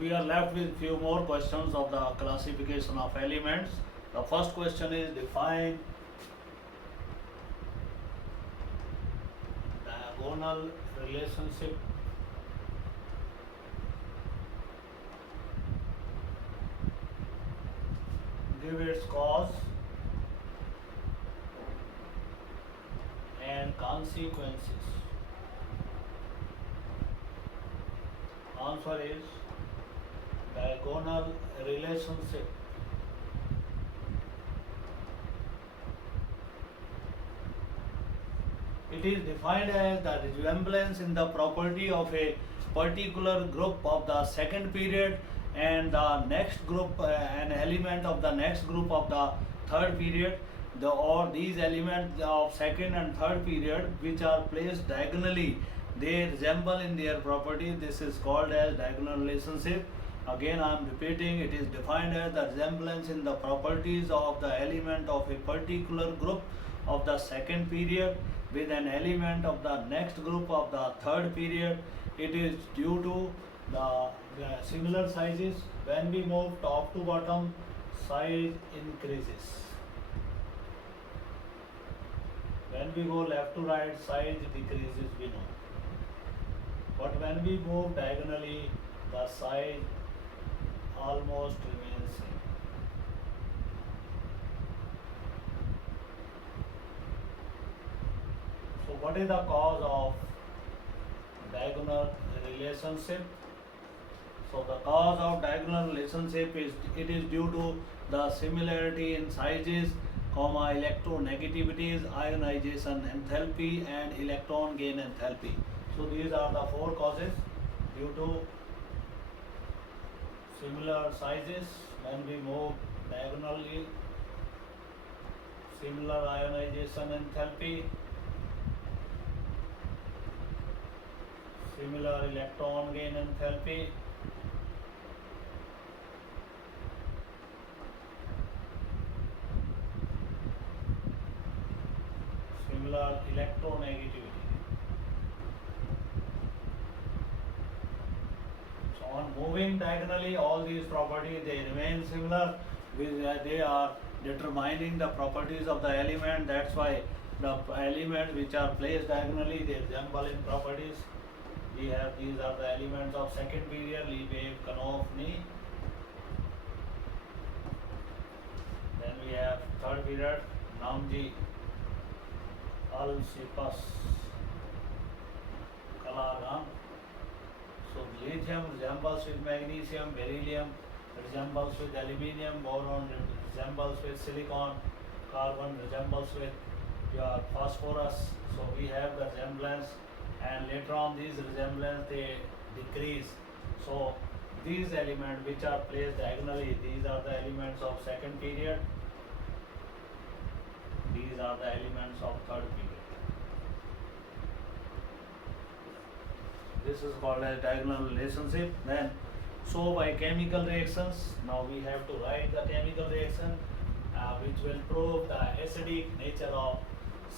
We are left with few more questions of the classification of elements. The first question is define diagonal relationship. Give its cause and consequences. Answer is diagonal relationship. It is defined as the resemblance in the property of a particular group of the second period and the next group, an element of the next group of the third period, or these elements of second and third period which are placed diagonally, they resemble in their property. This is called as diagonal relationship. Again I am repeating, it is defined as the resemblance in the properties of the element of a particular group of the second period with an element of the next group of the third period. It is due to the similar sizes. When we move top to bottom, size increases. When we go left to right, size decreases, we know. But when we move diagonally, the size almost remains same. So what is the cause of diagonal relationship? So the cause of diagonal relationship is it is due to the similarity in sizes, electronegativities, ionization enthalpy and electron gain enthalpy. So these are the four causes due to similar sizes when we move diagonally, similar ionization enthalpy, similar electron gain enthalpy, similar electronegativity. So on moving diagonally, all these properties they remain similar. They are determining the properties of the element. That's why the elements which are placed diagonally they resemble in properties. We have these are the elements of second period, Liebig, Canofni. Then we have third period, Namji, Alcippus, Calagan. So lithium resembles with magnesium, beryllium resembles with aluminium, boron resembles with silicon, carbon resembles with your phosphorus. So we have the resemblance, and later on these resemblance they decrease. So these elements which are placed diagonally, these are the elements of second period, these are the elements of third period. This is called as diagonal relationship. Then so by chemical reactions, now we have to write the chemical reaction which will prove the acidic nature of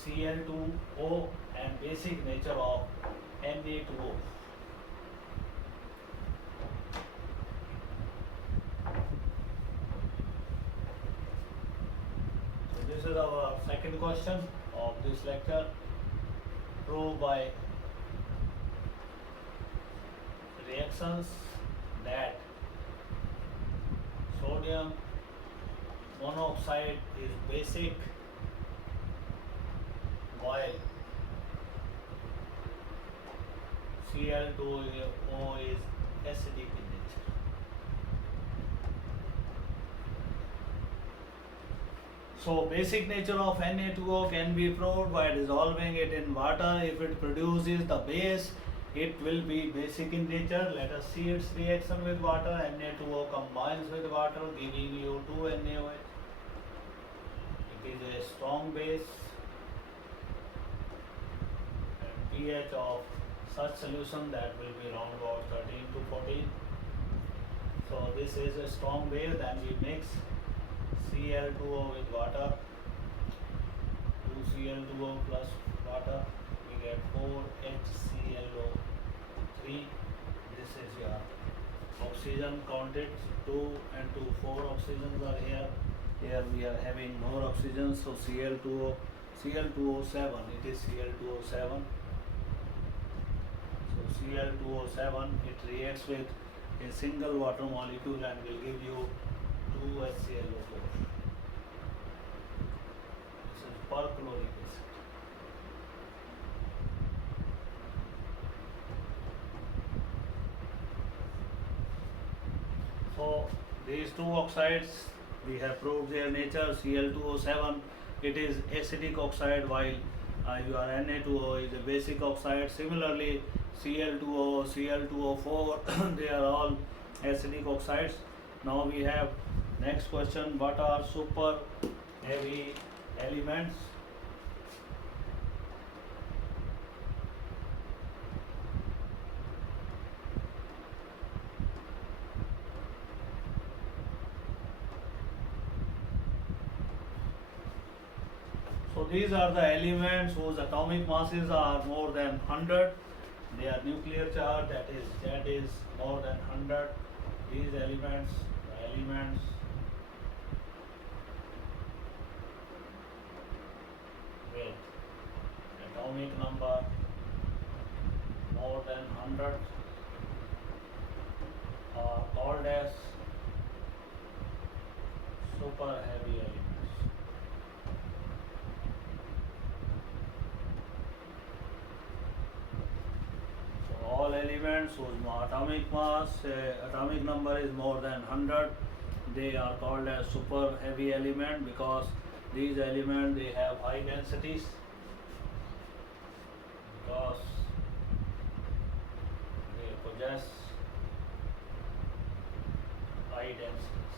Cl2O and basic nature of Na2O. So this is our second question of this lecture. Prove by reactions that sodium monoxide is basic while Cl2O is acidic in nature. So basic nature of Na2O can be proved by dissolving it in water. If it produces the base, it will be basic in nature. Let us see its reaction with water. Na2O combines with water, giving you 2NaOH. It is a strong base, and pH of such solution that will be around about 13 to 14. So this is a strong base, and we mix Cl2O with water. 2Cl2O plus water, we get 4HClO3. This is your oxygen. oxygen counted. 2 and 2, 4 oxygens are here. Here we are having more oxygen, so Cl2O, Cl2O7, it is Cl2O7. So Cl2O7, it reacts with a single water molecule and will give you 2HClO4. This is perchloric acid. So these two oxides, we have proved their nature. Cl2O7, it is acidic oxide, while your Na2O is a basic oxide. Similarly, Cl2O, Cl2O4, they are all acidic oxides. Now we have next question: what are super heavy elements? So these are the elements whose atomic masses are more than 100. They are nuclear charge, that is more than 100. These elements, the elements with atomic number more than 100 are called as super heavy elements. All elements whose atomic mass, atomic number is more than 100, they are called as super heavy element, because these elements, they have high densities, because they possess high densities.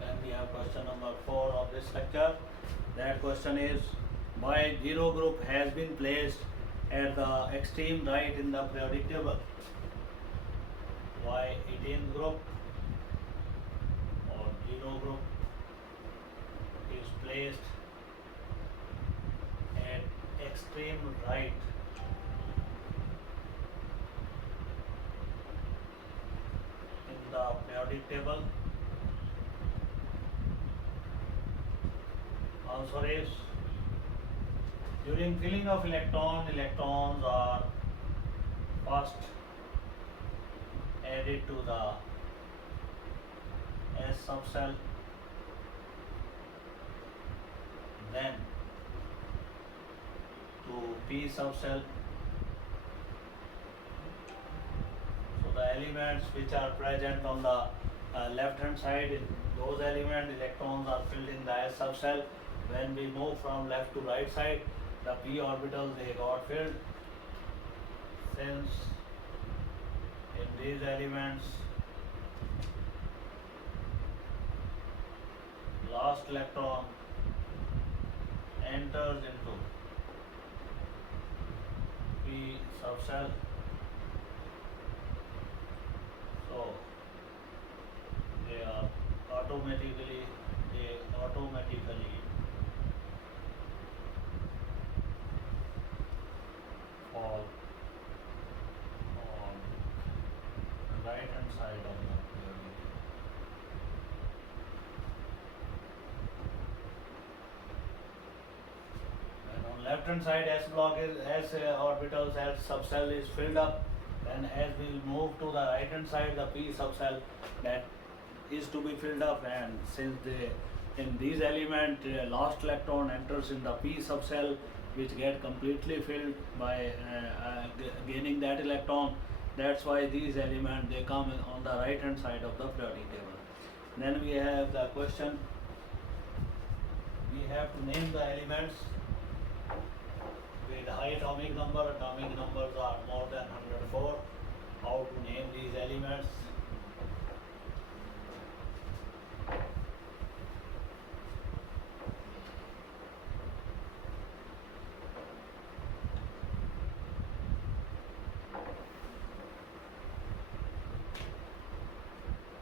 Then we have question number 4 of this lecture. That question is: why 0 group has been placed at the extreme right in the periodic table? Why 18th group or 0 group is placed at extreme right in the periodic table? Answer is: during filling of electrons are first added to the S subcell, then to P subcell. So the elements which are present on the left hand side, in those elements, electrons are filled in the S subcell. When we move from left to right side, the p orbitals, they got filled. Since in these elements last electron enters into p subcell, so they automatically fall on the right hand side of the periodic table. And on left hand side, S block is S orbitals, S subcell is filled up. Then as we move to the right hand side, the p subcell, that is to be filled up. And since in these elements last electron enters in the p subcell, which get completely filled by gaining that electron, that's why these elements, they come on the right hand side of the periodic table. Then we have the question: we have to name the elements with high atomic number. Atomic numbers are more than 104. How to name these elements?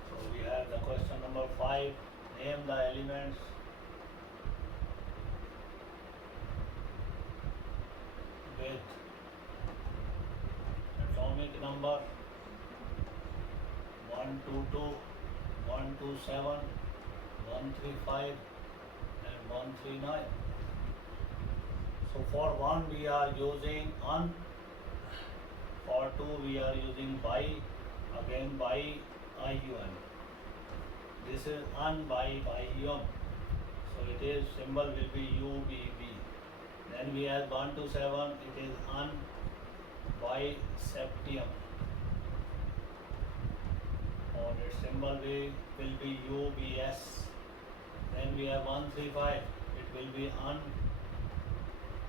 So we have the question number 5. Name the elements with number 122, 127, 135 and 139. So for 1 we are using un, for 2 we are using by, again by IUM. This is un by IUM. So it is symbol will be UBB. Then we have 1 to 7, it is un by septium. Or its symbol will be UBS. Then we have 135, it will be un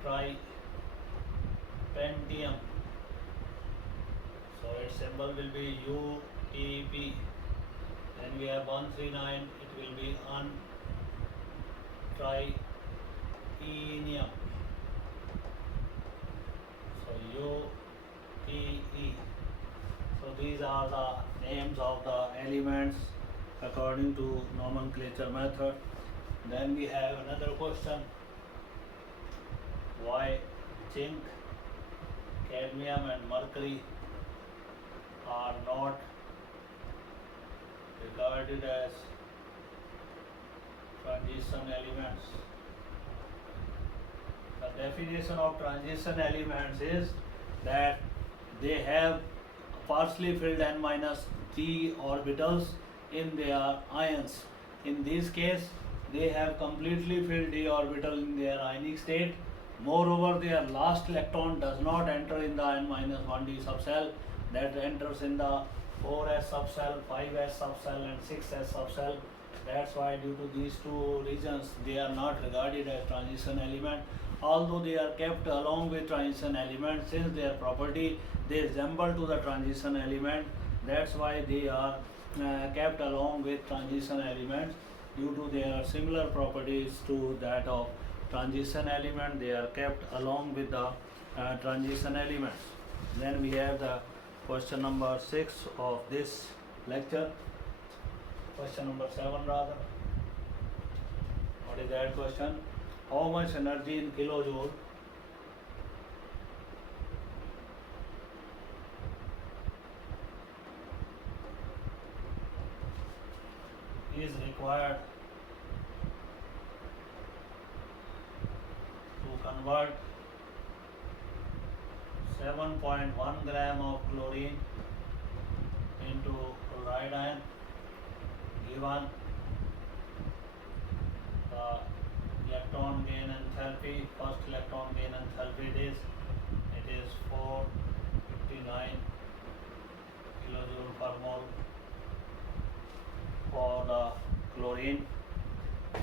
tripentium. So its symbol will be UEP. Then we have 139, it will be un trienium. So UTE. So these are the names of the elements according to nomenclature method. Then we have another question. Why zinc, cadmium and mercury are not regarded as transition elements? The definition of transition elements is that they have partially filled n minus d orbitals in their ions. In this case, they have completely filled d orbital in their ionic state. Moreover, their last electron does not enter in the n minus 1d subcell, that enters in the 4s subcell, 5s subcell and 6s subcell. That's why due to these two reasons they are not regarded as transition element, although they are kept along with transition element. Since their property they resemble to the transition element, that's why they are kept along with transition elements. Due to their similar properties to that of transition element, they are kept along with the transition elements. Then we have the question number 6 of this lecture. Question number 7 rather. What is that question? How much energy in kilojoule is required to convert 7.1 gram of chlorine into chloride ion, given the electron gain enthalpy. First electron gain enthalpy it is 459 kilojoule per mole for the chlorine.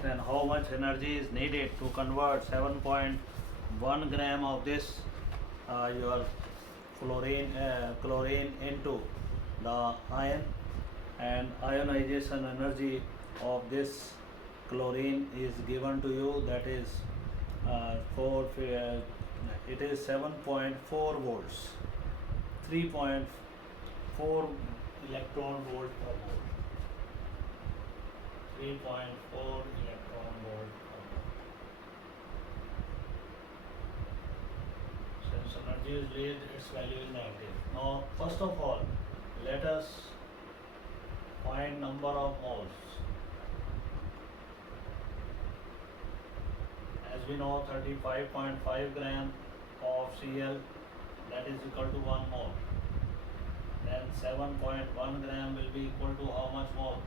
Then how much energy is needed to convert 7.1 gram of this your chlorine into the ion, and ionization energy of this chlorine is given to you, that is it is 7.4 volts, 3.4 electron volt per mole, 3.4 electron volt per mole. Since energy is least, its value is negative. Now first of all, let us find number of moles. As we know, 35.5 gram of Cl, that is equal to 1 mole. Then 7.1 gram will be equal to how much mole?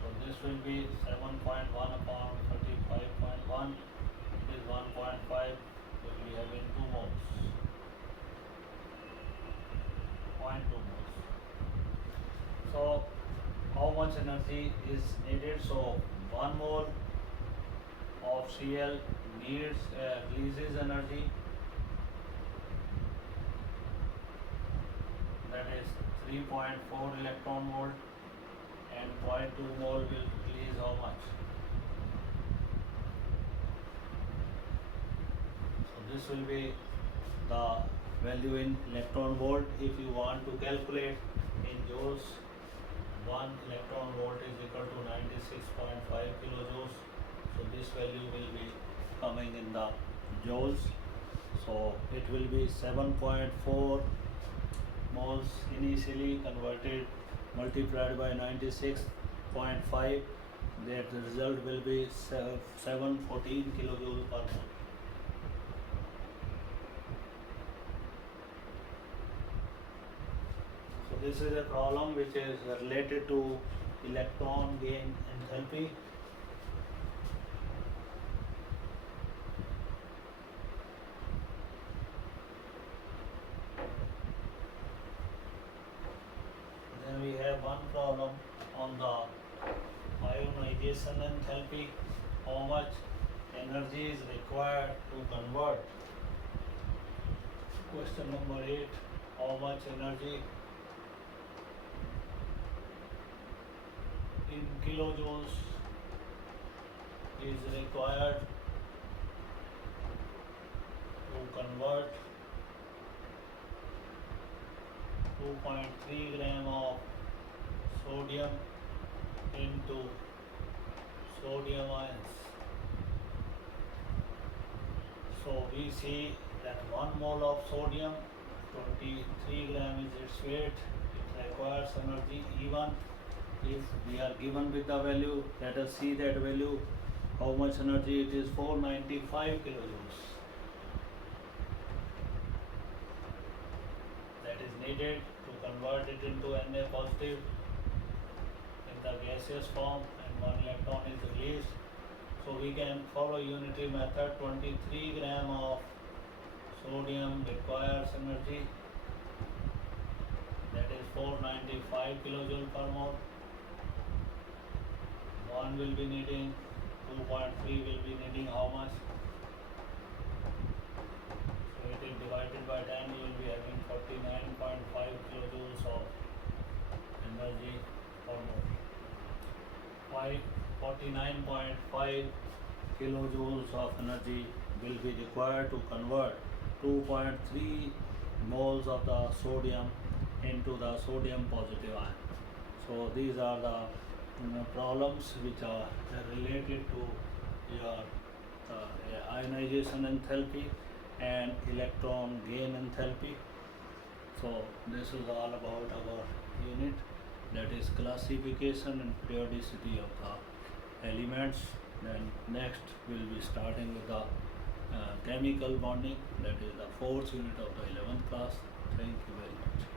So this will be 7.1 upon 35.1, it is 1.5, will be having 2 moles. 0.2 moles. So how much energy is needed? So 1 mole of Cl releases energy, that is 3.4 electron volt, and 0.2 mole will release how much? So this will be the value in electron volt. If you want to calculate in joules, 1 electron volt is equal to 96.5 kilojoules. So this value will be coming in the joules. So it will be 7.4 moles initially converted, multiplied by 96.5, that the result will be 714 kilojoules per mole. So this is a problem which is related to electron gain enthalpy. Then we have one problem on the ionization enthalpy. How much energy is required to convert? Question number 8. How much energy in kilojoules is required to convert 2.3 gram of sodium into sodium ions. So we see that 1 mole of sodium, 23 gram is its weight. It requires energy even if we are given with the value. Let us see that value. How much energy it is? 495 kilojoules. That is needed to convert it into Na positive in the gaseous form, and 1 electron is released. So we can follow unitary method. 23 gram of sodium requires energy, that is 495 kilojoule per mole. 1 will be needing, 2.3 will be needing how much? So it is divided by 10, you will be having 49.5 kilojoules of energy per mole. 49.5 kilojoules of energy will be required to convert 2.3 moles of the sodium into the sodium positive ion. So these are the problems which are related to your ionization enthalpy and electron gain enthalpy. So this is all about our unit, that is classification and periodicity of the elements. Then next we'll be starting with the chemical bonding, that is the 4th unit of the 11th class. Thank you very much.